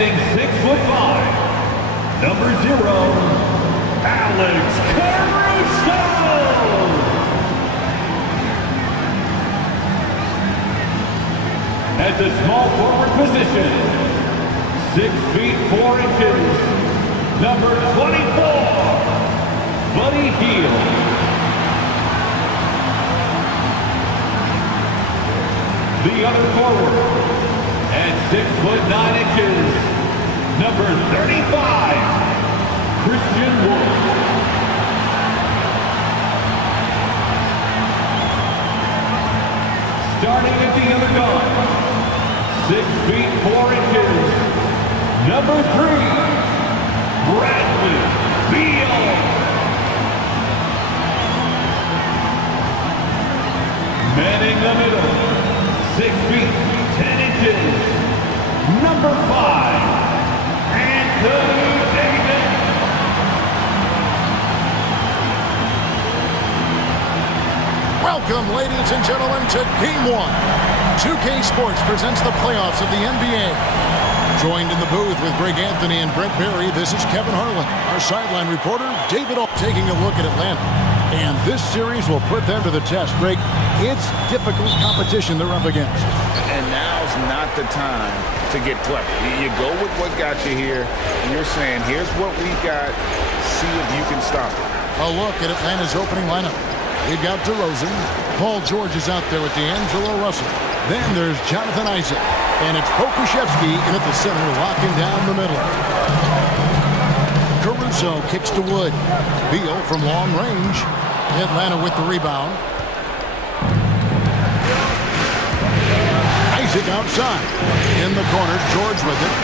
Standing 6'5", number 0, Alex Caruso. At the small forward position, 6 feet 4 inches, number 24, Buddy Hield. The other forward, at 6'9" number 35, Christian Wood. Starting at the other guard, 6 feet 4 inches, number 3, Bradley Beal. Manning the middle, 6 feet 10 inches, number 5, Anthony Davis. Welcome, ladies and gentlemen, to Game 1. 2K Sports presents the playoffs of the NBA. Joined in the booth with Greg Anthony and Brent Barry, this is Kevin Harlan. Our sideline reporter, David O. Taking a look at Atlanta. And this series will put them to the test. Greg, it's difficult competition they're up against. And now's not the time to get clever. You go with what got you here, and you're saying, here's what we got. See if you can stop it. A look at Atlanta's opening lineup. We've got DeRozan. Paul George is out there with D'Angelo Russell. Then there's Jonathan Isaac. And it's Pokusevski in at the center, locking down the middle. Caruso kicks to Wood. Beal from long range. Atlanta with the rebound. Isaac outside. In the corner, George with it.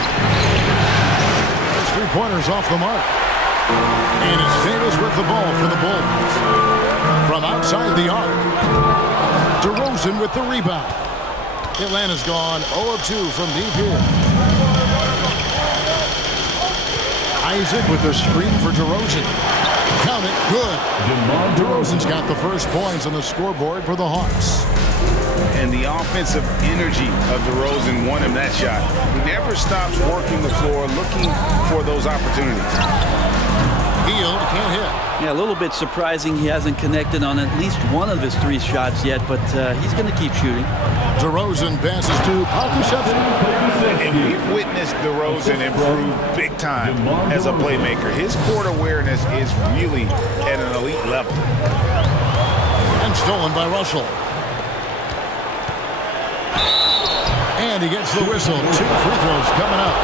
Those three-pointers off the mark. And it's Davis with the ball for the Bulls. From outside the arc, DeRozan with the rebound. Atlanta's gone 0 of 2 from deep here. Isaac with the screen for DeRozan. Count it, good. DeRozan's got the first points on the scoreboard for the Hawks. And the offensive energy of DeRozan won him that shot. He never stops working the floor, looking for those opportunities. Hield can't hit. Yeah, a little bit surprising he hasn't connected on at least one of his 3 shots yet, but he's going to keep shooting. DeRozan passes to Pokusevski. And we've witnessed DeRozan improve big time as a playmaker. His court awareness is really at an elite level. And stolen by Russell. And he gets the whistle. 2 free throws coming up.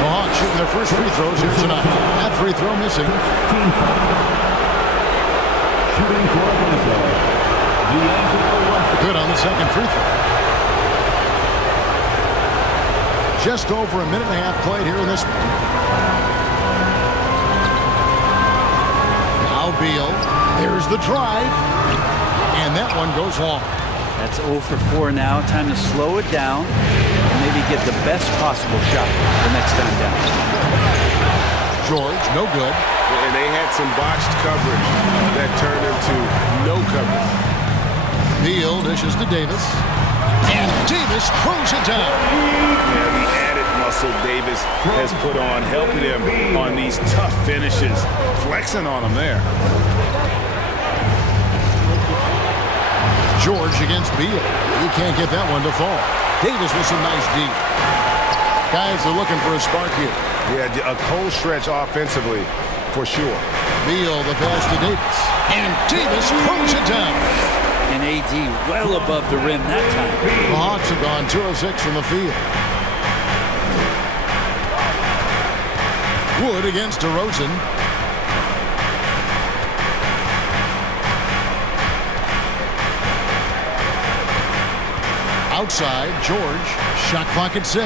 The Hawks shooting their first free throws here tonight. That free throw missing. Shooting for Atlanta, D'Angelo Russell. Good on the second free throw. Just over a minute and a half played here in this one. Now Beal. There's the drive. And that one goes long. That's 0 for 4 now. Time to slow it down and maybe get the best possible shot the next time down. George, no good. And they had some botched coverage that turned into no coverage. Beal dishes to Davis. And Davis throws it down. Yeah, the added muscle Davis has put on, helping him on these tough finishes. Flexing on him there. George against Beal. He can't get that one to fall. Davis with some nice deep. Guys are looking for a spark here. Yeah, a cold stretch offensively, for sure. Beal, the pass to Davis. And Davis throws it down. And AD well above the rim that time. The Hawks have gone 2 of 6 from the field. Wood against DeRozan. Outside, George. Shot clock at 6.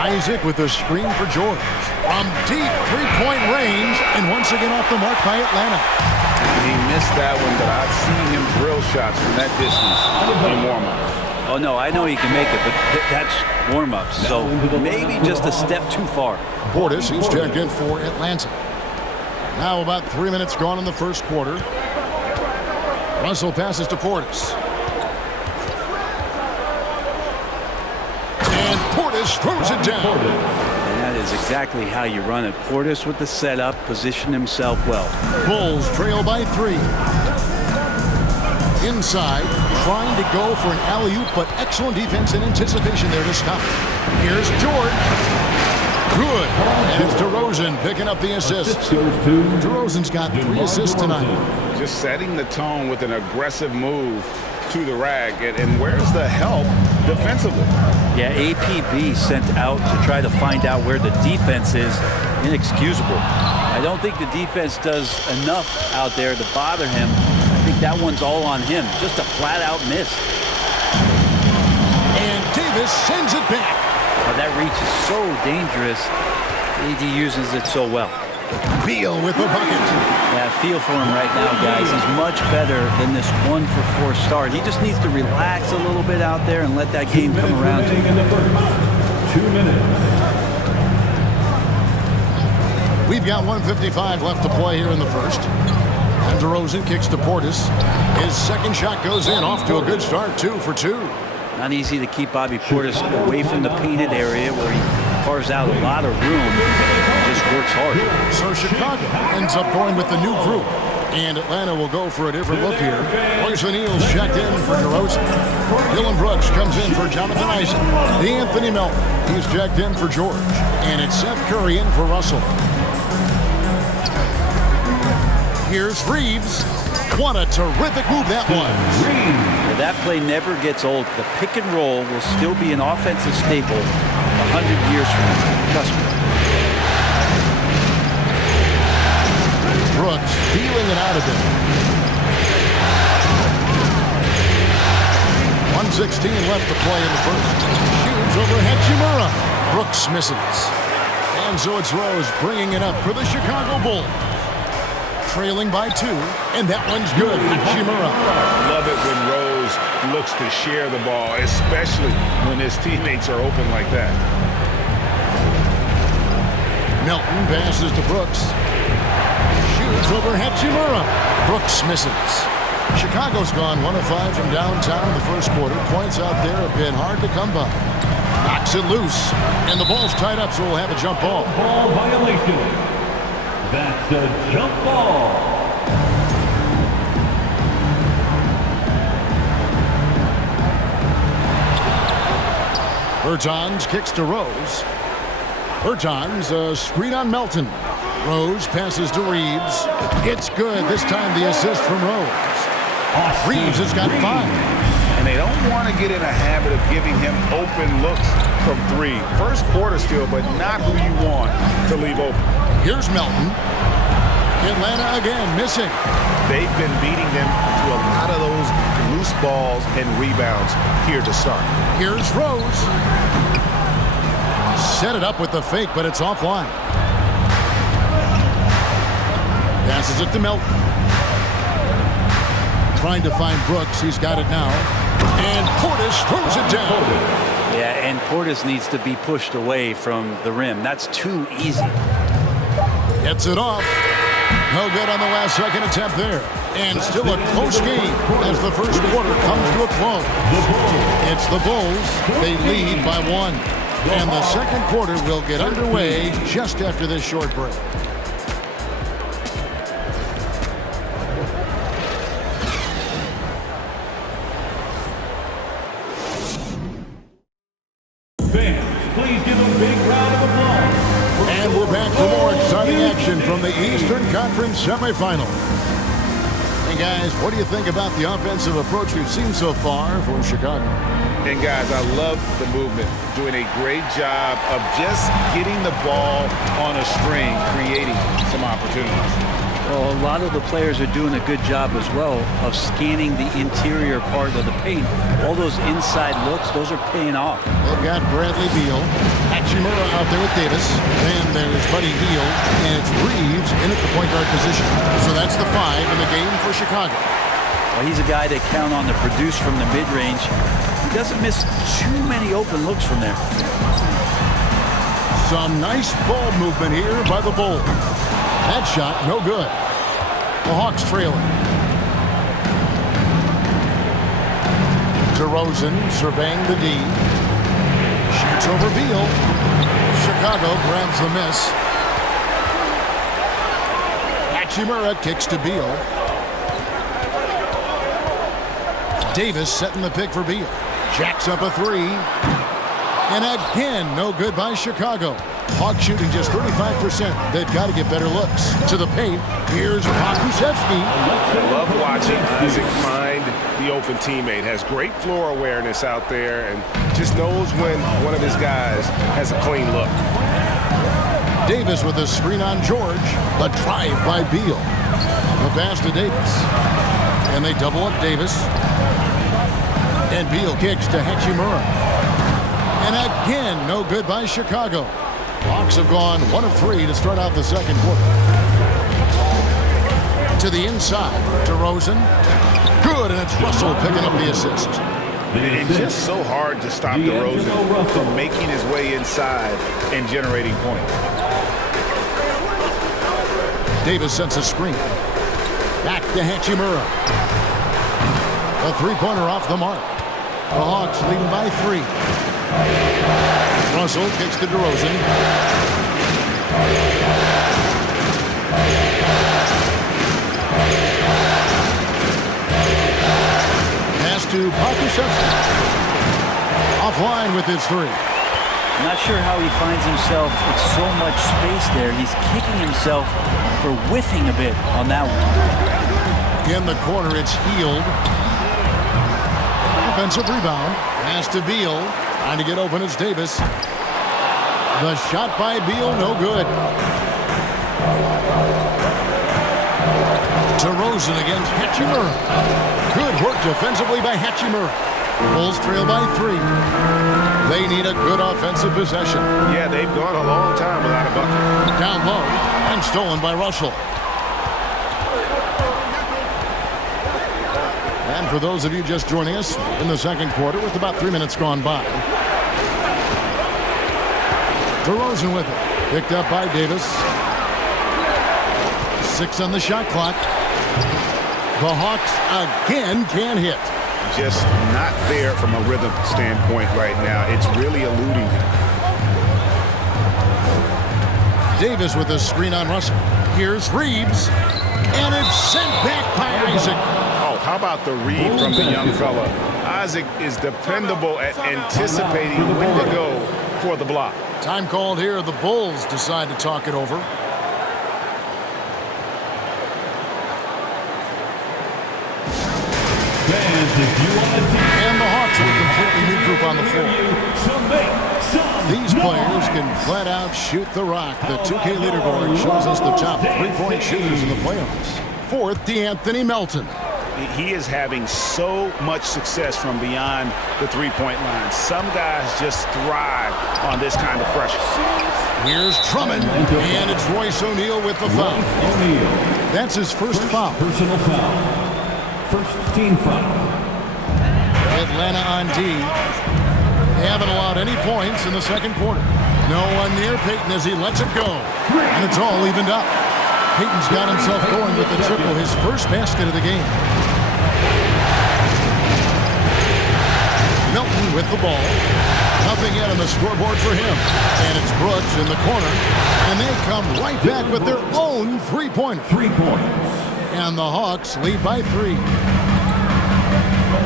Isaac with the screen for George. From deep three-point range, and once again off the mark by Atlanta. He missed that one, but I've seen him drill shots from that distance in warm-ups. Oh, no, I know he can make it, but that's warm-ups, so maybe just a step too far. Portis, he's checked in for Atlanta. Now about 3 minutes gone in the first quarter. Russell passes to Portis. And Portis Portis throws it down. And that is exactly how you run it. Portis with the setup, positioned himself well. Bulls trail by 3. Inside, trying to go for an alley-oop, but excellent defense and anticipation there to stop. Here's George. Good. And it's DeRozan picking up the assist. DeRozan's got 3 assists tonight. Just setting the tone with an aggressive move to the rack. And where's the help defensively? Yeah, APB sent out to try to find out where the defense is. Inexcusable. I don't think the defense does enough out there to bother him. I think that one's all on him. Just a flat-out miss. And Davis sends it back. Oh, that reach is so dangerous. AD uses it so well. Beal with the bucket. Yeah, feel for him right now, guys. He's much better than this 1-for-4 start. He just needs to relax a little bit out there and let that game come around to him. In the first. 2 minutes. We've got 1:55 left to play here in the first. And DeRozan kicks to Portis. His second shot goes in, off to a good start, 2 for 2. Not easy to keep Bobby Portis away from the painted area where he carves out a lot of room. Just works hard. So Chicago ends up going with the new group. And Atlanta will go for a different look here. Royce O'Neal's checked in for DeRozan. Dylan Brooks comes in for Jonathan Isaac. Anthony Melton, he's checked in for George. And it's Seth Curry in for Russell. Here's Reeves. What a terrific move that was. Yeah, that play never gets old. The pick and roll will still be an offensive staple 100 years from now. Trust me. Brooks feeling it out of him. 1:16 left to play in the first. Shoots over Hachimura. Brooks misses. And so it's Rose bringing it up for the Chicago Bulls. Trailing by 2, and that one's good. Hachimura. Love it when Rose looks to share the ball, especially when his teammates are open like that. Melton passes to Brooks. Shoots over Hachimura. Brooks misses. Chicago's gone 1 of 5 from downtown in the first quarter. Points out there have been hard to come by. Knocks it loose, and the ball's tied up, so we'll have a jump ball. Ball violation. That's a jump ball. Bertans kicks to Rose. Bertans, a screen on Melton. Rose passes to Reeves. It's good. This time the assist from Rose. Reeves has got 5. And they don't want to get in a habit of giving him open looks from 3. First quarter still, but not who you want to leave open. Here's Melton. Atlanta again, missing. They've been beating them to a lot of those loose balls and rebounds here to start. Here's Rose. Set it up with the fake, but it's offline. Passes it to Melton. Trying to find Brooks. He's got it now. And Portis throws it down. Yeah, and Portis needs to be pushed away from the rim. That's too easy. Gets it off. No good on the last second attempt there. And still a close game as the first quarter comes to a close. It's the Bulls. They lead by 1. And the second quarter will get underway just after this short break. Fans, please give a big round of applause. And we're back for more exciting action from the Eastern Conference semifinal. Hey guys, what do you think about the offensive approach we've seen so far for Chicago? And guys, I love the movement. Doing a great job of just getting the ball on a string, creating some opportunities. Well, a lot of the players are doing a good job as well of scanning the interior part of the paint. All those inside looks, those are paying off. They've got Bradley Beal, Hachimura out there with Davis, and there's Buddy Hield, and it's Reeves in at the point guard position. So that's the 5 in the game for Chicago. Well, he's a guy they count on to produce from the mid-range. He doesn't miss too many open looks from there. Some nice ball movement here by the Bulls. That shot, no good. The Hawks trailing. DeRozan surveying the D. It's over Beal. Chicago grabs the miss. Hachimura kicks to Beal. Davis setting the pick for Beal. Jacks up a three. And again, no good by Chicago. Hawks shooting just 35%. They've got to get better looks. To the paint. Here's Pokusevski. I love watching Isaac find the open teammate. Has great floor awareness out there and just knows when one of his guys has a clean look. Davis with a screen on George. The drive by Beal. The pass to Davis. And they double up Davis. And Beal kicks to Hachimura. And again, no good by Chicago. Hawks have gone 1 of 3 to start out the second quarter. To the inside, DeRozan. Good, and it's Russell picking up the assist. It's just so hard to stop DeRozan from making his way inside and generating points. Davis sends a screen. Back to Hachimura. A three-pointer off the mark. The Hawks leading by 3. Russell kicks to DeRozan. Pass to Pokusevski. Offline with his 3. I'm not sure how he finds himself with so much space there. He's kicking himself for whiffing a bit on that one. In the corner, it's Hield. Offensive rebound. Pass to Beal. Trying to get open is Davis. The shot by Beal, no good. DeRozan against Hachimura. Good work defensively by Hachimura. Bulls trail by 3. They need a good offensive possession. Yeah, they've gone a long time without a bucket. Down low and stolen by Russell. And for those of you just joining us in the second quarter with about 3 minutes gone by. DeRozan with it. Picked up by Davis. 6 on the shot clock. The Hawks again can't hit. Just not there from a rhythm standpoint right now. It's really eluding him. Davis with a screen on Russell. Here's Reeves. And it's sent back by Isaac. Oh, how about the read from the young fella? Isaac is dependable at anticipating when to go for the block. Time called here. The Bulls decide to talk it over. Fans, if you want to And the Hawks have a completely new group on the floor. These players can flat out shoot the rock. The 2K leaderboard shows us the top 3-point shooters in the playoffs. 4th, DeAnthony Melton. He is having so much success from beyond the three-point line. Some guys just thrive on this kind of pressure. Here's Drummond, and it's Royce O'Neal with the foul. That's his first foul. Personal foul. First team foul. Atlanta on D. They haven't allowed any points in the second quarter. No one near Payton as he lets it go. And it's all evened up. Payton's got himself going with the triple, his first basket of the game. Melton with the ball. Nothing yet on the scoreboard for him. And it's Brooks in the corner. And they come right back with their own three-pointer. 3 points. And the Hawks lead by 3.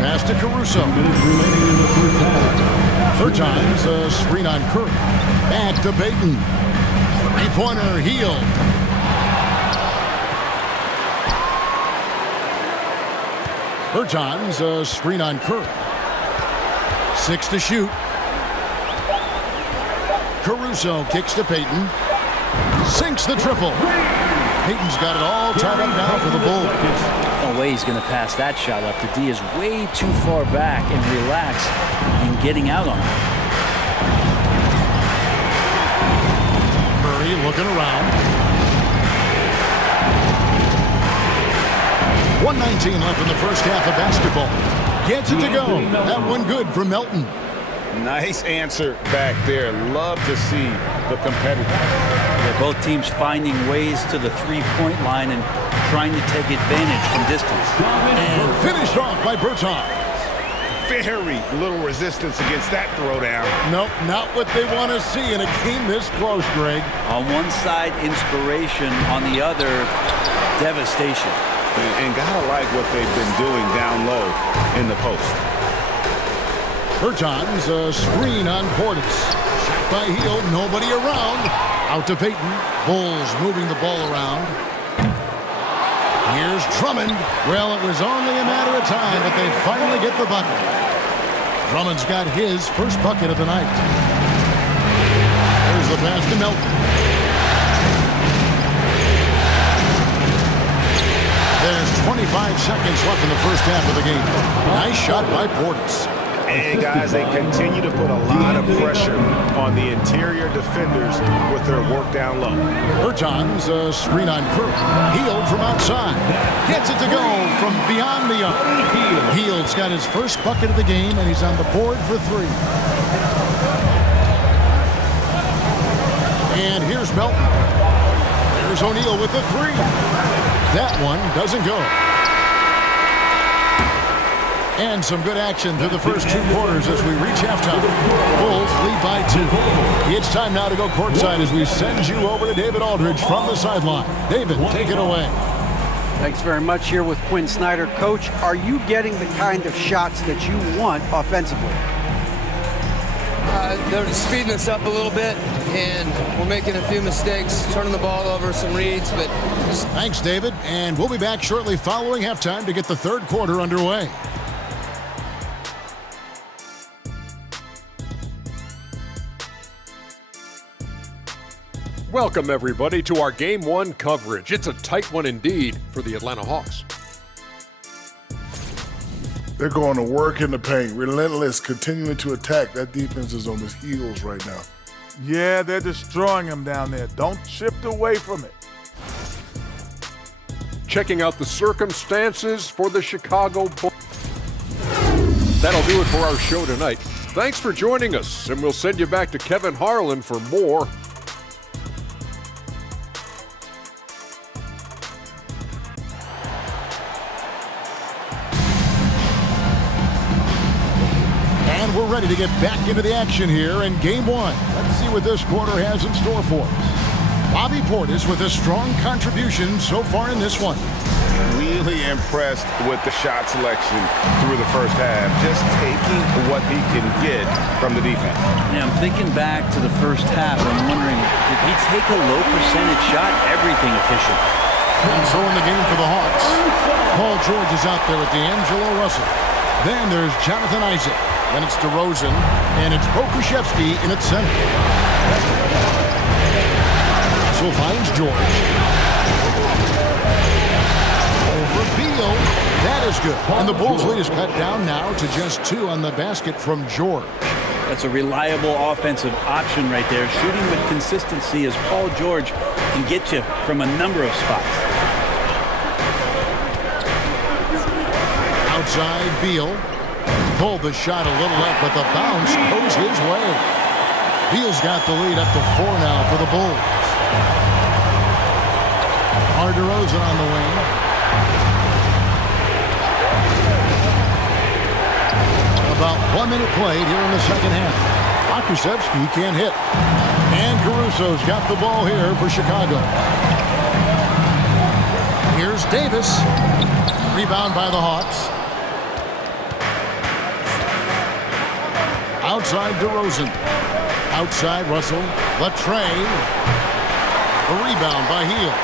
Pass to Caruso. Minutes remaining in the first half. Third time's a screen on Curry. Back to Payton. Three-pointer Hield. Bertans, a screen on Curry. 6 to shoot. Caruso kicks to Payton. Sinks the triple. Payton's got it all tied up now for the Bulls. No way he's going to pass that shot up. The D is way too far back and relaxed in getting out on it. Curry looking around. 1:19 left in the first half of basketball. Gets it to go. That one good from Melton. Nice answer back there. Love to see the competitor. They're both teams finding ways to the three-point line and trying to take advantage from distance. And finished off by Bertans. very little resistance against that throwdown. Nope, not what they want to see in a game this close, Greg. On one side, inspiration. On the other, devastation. And gotta like what they've been doing down low in the post. Bertans, a screen on Portis. Shot by Hield, nobody around. Out to Payton. Bulls moving the ball around. Here's Drummond. Well, it was only a matter of time, but they finally get the bucket. Drummond's got his first bucket of the night. There's the pass to Melton. There's 25 seconds left in the first half of the game. Nice shot by Portis. And guys, they continue to put a lot of pressure on the interior defenders with their work down low. Bertans, a screen on Curry. Hield from outside. Gets it to go from beyond the arc. Hield's got his first bucket of the game, and he's on the board for three. And here's Melton. There's O'Neal with the three. That one doesn't go. And some good action through the first two quarters as we reach halftime. Bulls lead by 2. It's time now to go courtside as we send you over to David Aldridge from the sideline. David, take it away. Thanks very much. Here with Quinn Snyder. Coach, are you getting the kind of shots that you want offensively? They're speeding us up a little bit, and we're making a few mistakes, turning the ball over, some reads, but... Thanks, David. And we'll be back shortly following halftime to get the third quarter underway. Welcome, everybody, to our Game 1 coverage. It's a tight one indeed for the Atlanta Hawks. They're going to work in the paint, relentless, continuing to attack. That defense is on his heels right now. Yeah, they're destroying them down there. Don't shift away from it. Checking out the circumstances for the Chicago Bulls. That'll do it for our show tonight. Thanks for joining us, and we'll send you back to Kevin Harlan for more. We're ready to get back into the action here in Game 1. Let's see what this quarter has in store for us. Bobby Portis with a strong contribution so far in this one. Really impressed with the shot selection through the first half. Just taking what he can get from the defense. Yeah, I'm thinking back to the first half. I'm wondering, did he take a low percentage shot? Everything efficient. And so in the game for the Hawks, Paul George is out there with D'Angelo Russell. Then there's Jonathan Isaac. Then it's DeRozan, and it's Pokusevski in its center. Russell finds George. Over Beal. That is good. And the Bulls' lead is cut down now to just 2 on the basket from George. That's a reliable offensive option right there. Shooting with consistency as Paul George can get you from a number of spots. Outside Beal. Pulled the shot a little left, but the bounce goes his way. Beal's got the lead up to 4 now for the Bulls. DeRozan on the wing. About 1 minute played here in the second half. Pokusevski can't hit. And Caruso's got the ball here for Chicago. Here's Davis. Rebound by the Hawks. Outside DeRozan. Outside Russell. Latrey. A rebound by Hield.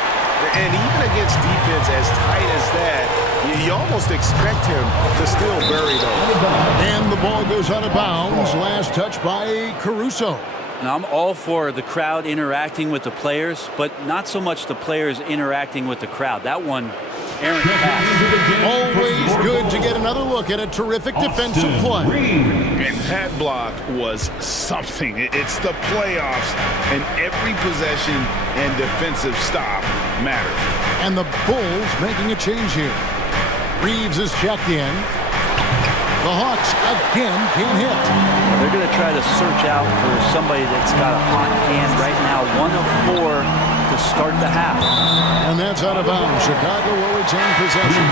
And even against defense as tight as that, you almost expect him to still bury those. And the ball goes out of bounds. Last touch by Caruso. Now, I'm all for the crowd interacting with the players, but not so much the players interacting with the crowd. That one, errant pass. Always good to get another look at a terrific defensive play. And that block was something. It's the playoffs, and every possession and defensive stop matters. And the Bulls making a change here. Reeves is checked in. The Hawks again can't hit. They're going to try to search out for somebody that's got a hot hand right now. 1 of 4 to to start the half. And that's out of bounds. Chicago will retain possession.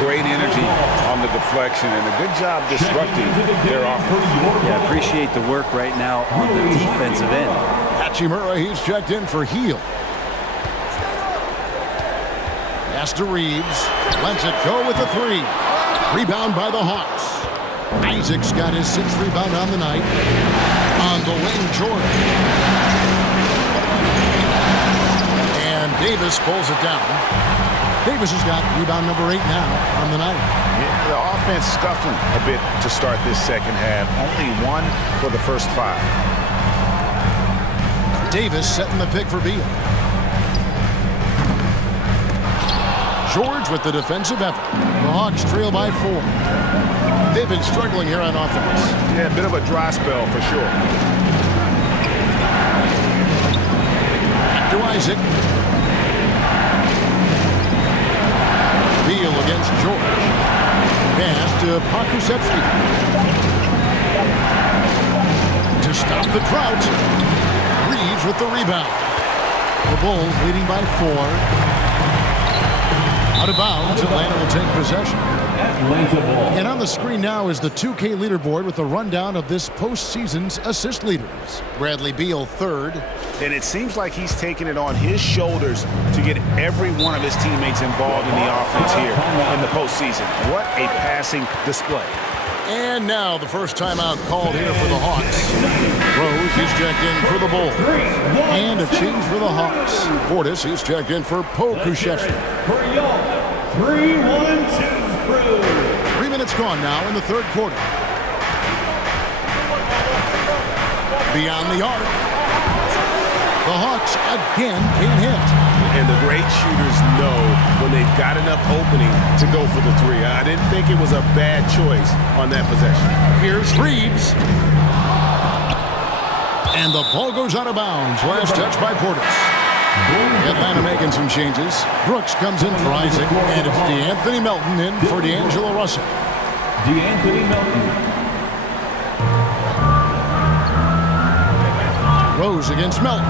Great energy on the deflection and a good job disrupting their offense. Yeah, appreciate the work right now on the defensive end. Hachimura, he's checked in for Heel. Pass to Reeves. Lets it go with a three. Rebound by the Hawks. Isaac's got his 6th rebound on the night. On the wing, George. And Davis pulls it down. Davis has got rebound number 8 now on the night. Yeah, the offense scuffling a bit to start this second half. Only 1 for the first 5. Davis setting the pick for Beal. George with the defensive effort. The Hawks trail by 4. They've been struggling here on offense. Yeah, a bit of a dry spell for sure. Back to Isaac. Beal against George. Pass to Pokusevski. To stop the drought. Reeves with the rebound. The Bulls leading by 4. Out of bounds, Atlanta will take possession. And on the screen now is the 2K leaderboard with a rundown of this postseason's assist leaders. Bradley Beal 3rd. And it seems like he's taking it on his shoulders to get every one of his teammates involved in the offense here in the postseason. What a passing display. And now the first timeout called here for the Hawks. Rose is checked in for the Bulls. And a change for the Hawks. Portis is checked in for Pokusevski. 3-1-2 crew. 3 minutes gone now in the 3rd quarter. Beyond the arc. The Hawks again can't hit. And the great shooters know when they've got enough opening to go for the 3. I didn't think it was a bad choice on that possession. Here's Reeves. And the ball goes out of bounds. Last touch by Portis. Atlanta making some changes. Brooks comes in for Isaac. And it's DeAnthony Melton in for D'Angelo Russell. DeAnthony Melton. Rose against Melton.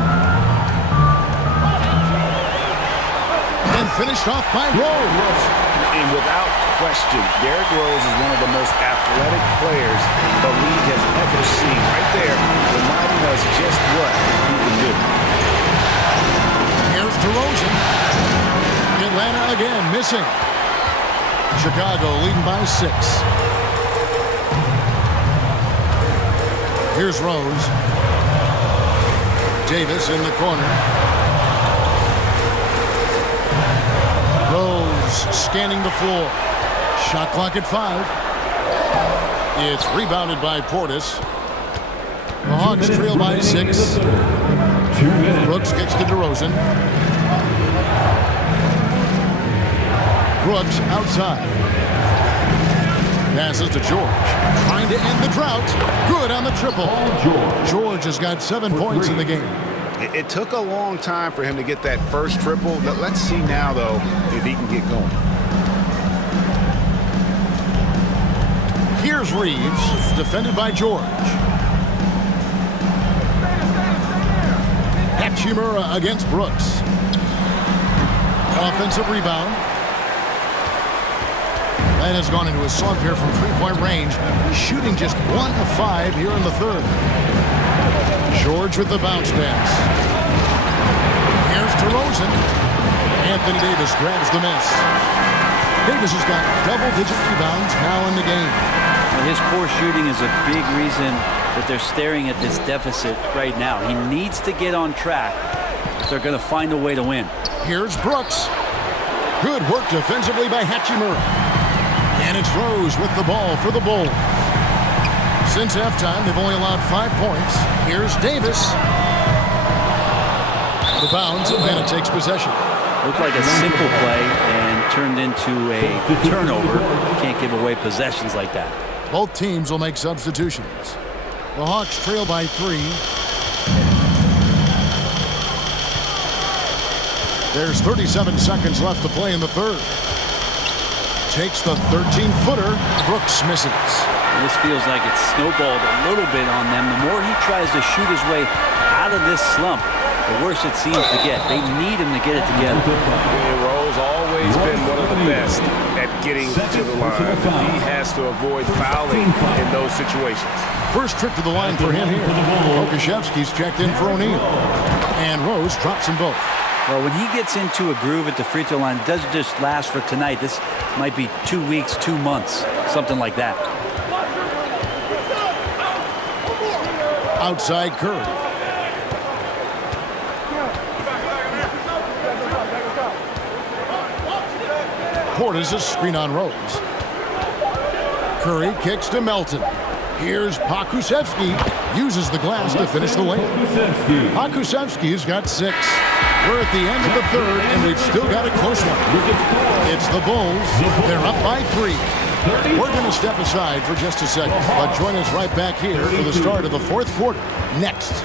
And finished off by Rose. And without question, Derrick Rose is one of the most athletic players the league has ever seen. Right there, reminding us just what he can do. Here's DeRozan. Atlanta again missing. Chicago leading by 6. Here's Rose. Davis in the corner. Rose scanning the floor. Shot clock at 5. It's rebounded by Portis. The Hawks trail by 6. Brooks gets to DeRozan. Brooks outside. Passes to George. Trying to end the drought. Good on the triple. George has got 7 points in the game. It took a long time for him to get that first triple. Let's see now, though, if he can get going. Here's Reeves, defended by George. Hachimura against Brooks. Offensive rebound. That has gone into a slump here from three-point range. Shooting just 1 of 5 here in the 3rd. George with the bounce pass. Here's DeRozan. Anthony Davis grabs the miss. Davis has got double-digit rebounds now in the game. His poor shooting is a big reason that they're staring at this deficit right now. He needs to get on track if they're going to find a way to win. Here's Brooks. Good work defensively by Hachimura. And it's Rose with the ball for the Bulls. Since halftime, they've only allowed 5 points. Here's Davis. Out of bounds, Atlanta takes possession. Looked like a simple play and turned into a turnover. You can't give away possessions like that. Both teams will make substitutions. The Hawks trail by 3. There's 37 seconds left to play in the 3rd. Takes the 13-footer. Brooks misses. This feels like it's snowballed a little bit on them. The more he tries to shoot his way out of this slump, the the worse it seems to get. They need him to get it together. And Rose always been one of the best at getting to the line. He has to avoid fouling in those situations. First trip to the line for him here. Okashevsky's checked in for O'Neal. And Rose drops them both. Well, when he gets into a groove at the free throw line, it doesn't just last for tonight. This might be 2 weeks, 2 months, something like that. Outside Curry. Portis' screen on Rose. Curry kicks to Melton. Here's Pokusevski. Uses the glass to finish the lane. Pokusevski's got 6. We're at the end of the third, and we've still got a close one. It's the Bulls. They're up by 3. We're going to step aside for just a second, but join us right back here for the start of the fourth quarter. Next.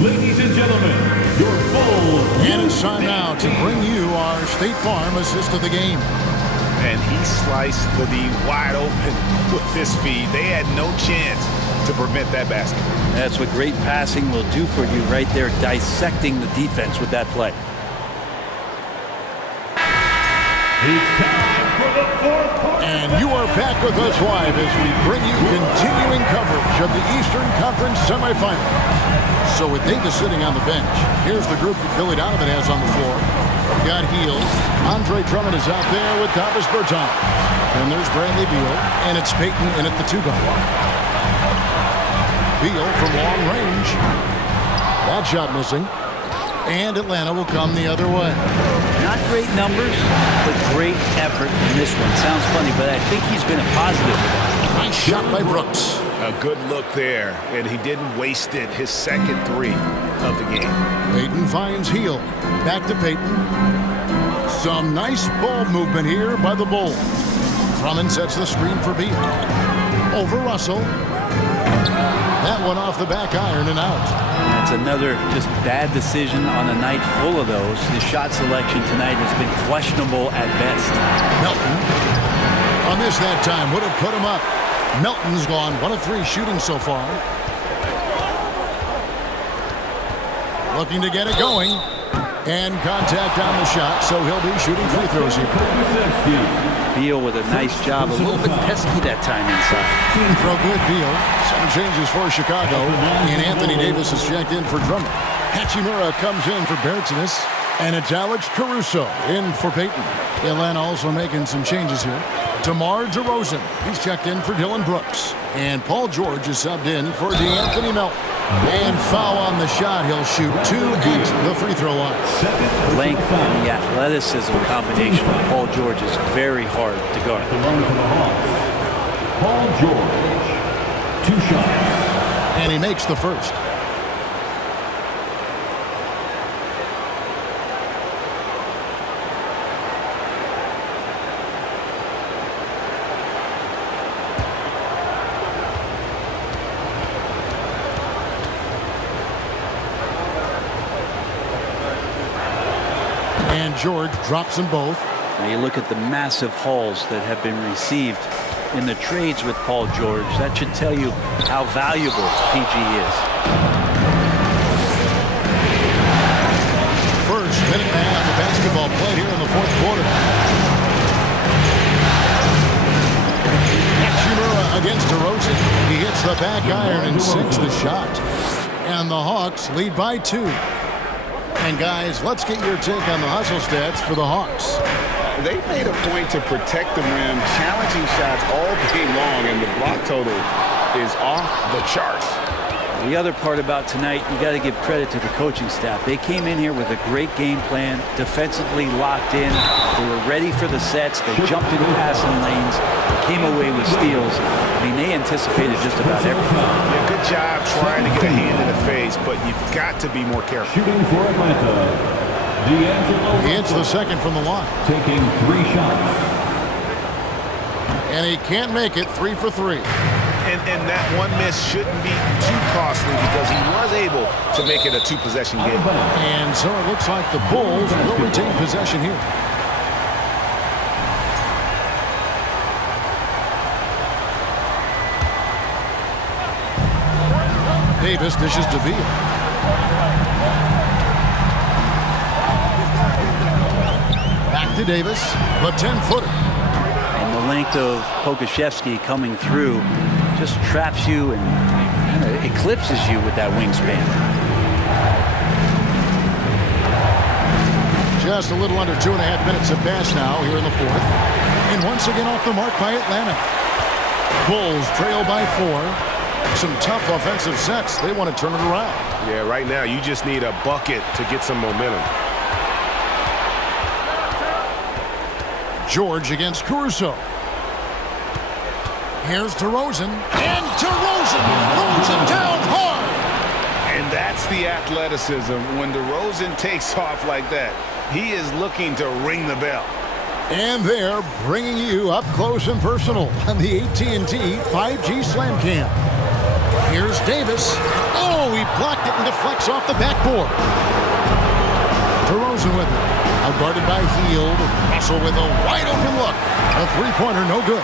Ladies and gentlemen, your Bulls. And it's time now to bring you our State Farm assist of the game. And he sliced the D wide open with this feed. They had no chance to prevent that basket. That's what great passing will do for you right there, dissecting the defense with that play. It's time for the fourth quarter. And you are back with us live as we bring you continuing coverage of the Eastern Conference semifinal. So with Davis sitting on the bench, here's the group that Billy Donovan has on the floor. We've got Heels. Andre Drummond is out there with Davis Bertans. And there's Bradley Beal, and it's Payton in at the 2-guard. Beal from long range. That shot missing. And Atlanta will come the other way. Not great numbers, but great effort in this one. Sounds funny, but I think he's been a positive for that. Nice shot by Brooks. A good look there, and he didn't waste it. His second 3 of the game. Payton finds Heel. Back to Payton. Some nice ball movement here by the Bulls. Drummond sets the screen for Beal. Over Russell. That one off the back iron and out. That's another just bad decision on a night full of those. His shot selection tonight has been questionable at best. Melton. On this that time would have put him up. Melton's gone 1 of 3 shooting so far. Looking to get it going. And contact on the shot, so he'll be shooting free throws here. Beal with a nice job. A little bit pesky that time inside. Throw good, Beal. Some changes for Chicago. And Anthony Davis is checked in for Drummond. Hachimura comes in for Bertans. And it's Alex Caruso in for Payton. Atlanta also making some changes here. DeMar DeRozan, he's checked in for Dylan Brooks. And Paul George is subbed in for DeAnthony Melton. And foul on the shot. He'll shoot 2 at the free throw line. The length and the athleticism combination of Paul George is very hard to guard. The run for the Hawks. Paul George. 2 shots. And he makes the first. And George drops them both. Now you look at the massive hauls that have been received in the trades with Paul George. That should tell you how valuable PG is. First minute and a half of basketball played here in the fourth quarter. Hachimura against DeRozan. He hits the back iron and sinks the shot. And the Hawks lead by 2. And guys, let's get your take on the hustle stats for the Hawks. They made a point to protect the rim, challenging shots all game long, and the block total is off the charts. The other part about tonight, you got to give credit to the coaching staff. They came in here with a great game plan, defensively locked in. They were ready for the sets. They jumped into passing lanes. They came away with steals. I mean, they anticipated just about everything. Yeah, good job trying to get a hand in the face, but you've got to be more careful. Shooting for Atlanta, D'Angelo. He hits the second from the line. Taking 3 shots. And he can't make it. 3 for 3. And that one miss shouldn't be too costly because he was able to make it a 2-possession game. And so it looks like the Bulls will retain possession here. Davis dishes to Beal. Back to Davis, the 10-footer. And the length of Pokusevski coming through just traps you and eclipses you with that wingspan. Just a little under 2.5 minutes have passed now here in the fourth. And once again off the mark by Atlanta. Bulls trail by 4. Some tough offensive sets. They want to turn it around. Yeah, right now you just need a bucket to get some momentum. George against Caruso. Here's DeRozan. And DeRozan throws it down hard. And that's the athleticism when DeRozan takes off like that. He is looking to ring the bell. And they're bringing you up close and personal on the AT&T 5G Slam Cam. Here's Davis. Oh, he blocked it and deflects off the backboard. DeRozan with it. Now guarded by Hield. Russell with a wide open look. A three-pointer, no good.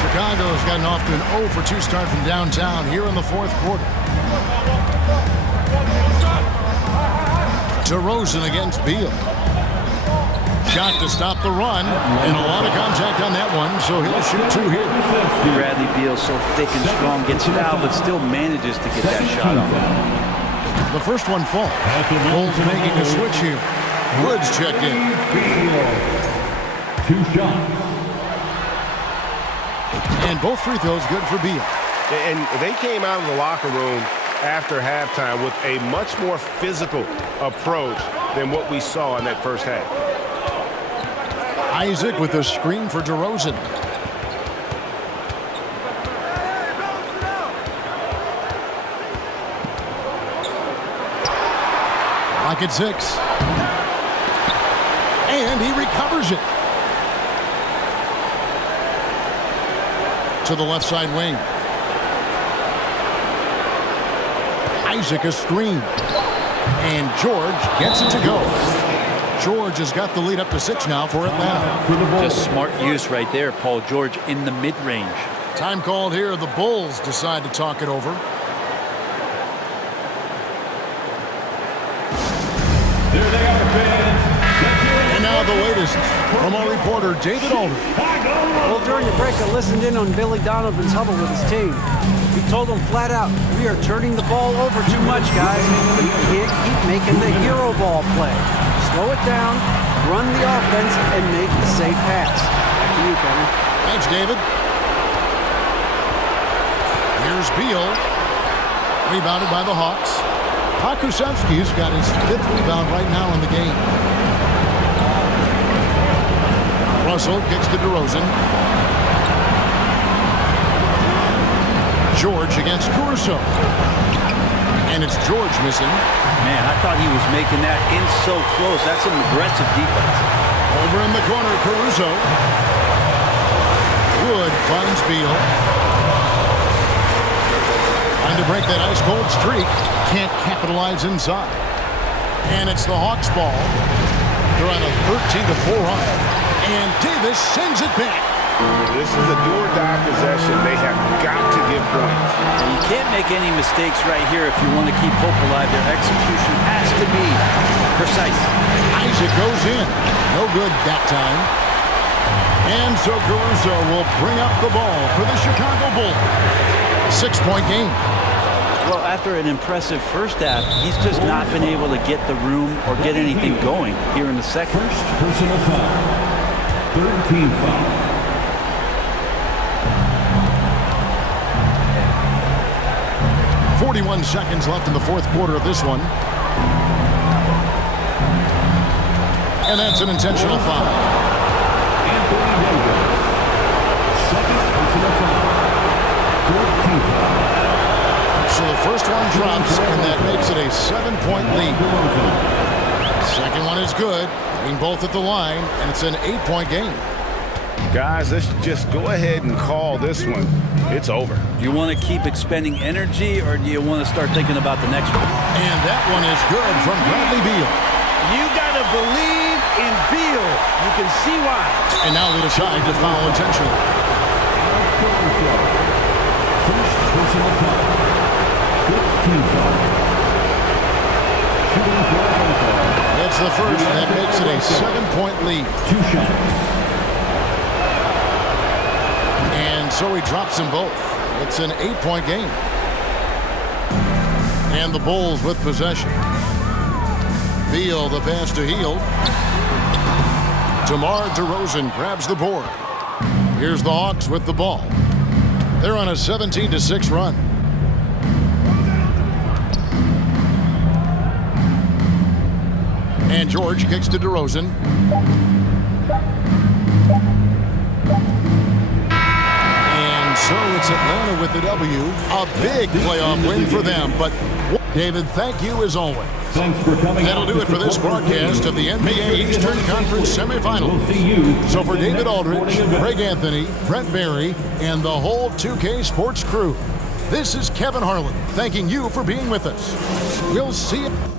Chicago's gotten off to an 0-for-2 start from downtown here in the fourth quarter. DeRozan against Beal. Shot to stop the run, and a lot of contact on that one, so he'll shoot 2 here. Bradley Beal so thick and strong, gets fouled, but still manages to get that shot off. The first one falls. Bulls making a switch here. Woods checked in. 2 shots. And both free throws good for Beal. And they came out of the locker room after halftime with a much more physical approach than what we saw in that first half. Isaac with a screen for DeRozan. Clock at 6. And he recovers it. To the left side wing. Isaac a screen. And George gets it to go. George has got the lead up to 6 now for Atlanta. Just smart use right there, Paul George in the mid-range. Time called here. The Bulls decide to talk it over. There they are, fans. And now the latest from our reporter, David Aldridge. Well, during the break, I listened in on Billy Donovan's huddle with his team. He told them flat out, we are turning the ball over too much, guys. We can't keep making the hero ball play. Slow it down, run the offense, and make the safe pass. Back to you, Kevin. Thanks, David. Here's Beal. Rebounded by the Hawks. Pokusevski's got his 5th rebound right now in the game. Russell kicks to DeRozan. George against Caruso. And it's George missing. Man, I thought he was making that in so close. That's some aggressive defense. Over in the corner, Caruso. Wood finds Beal. Trying to break that ice-cold streak. Can't capitalize inside. And it's the Hawks' ball. They're on a 13-4 run. And Davis sends it back. This is a do-or-die possession. They have got to get points. You can't make any mistakes right here if you want to keep hope alive. Their execution has to be precise. Isaac goes in. No good that time. And so Caruso will bring up the ball for the Chicago Bulls. 6-point game. Well, after an impressive first half, he's just not been able to get the room or get anything going here in the second. First personal foul. 13 foul. 41 seconds left in the fourth quarter of this one. And that's an intentional foul. Anthony Davis. Second personal foul. 14 foul. So the first one drops, and that makes it a 7-point lead. Second one is good. Hitting both at the line, and it's an 8-point game. Guys, let's just go ahead and call this one. It's over. Do you want to keep expending energy, or do you want to start thinking about the next one? And that one is good from Bradley Beal. You got to believe in Beal. You can see why. And now they decide to foul intentionally. First personal foul. 15 foul. Shooting for Atlanta. That's the first, and that makes it a 7-point lead. 2 shots. And so he drops them both. It's an 8-point game. And the Bulls with possession. Beal, the pass to Hield. DeMar DeRozan grabs the board. Here's the Hawks with the ball. They're on a 17-6 run. And George kicks to DeRozan. And so it's Atlanta with the W. A big playoff win for them. But David, thank you as always. Thanks for coming. That'll do it for this broadcast of the NBA Eastern Conference Semifinals. We'll see you. So for David Aldridge, Greg Anthony, Brent Barry, and the whole 2K Sports crew, this is Kevin Harlan thanking you for being with us. We'll see you.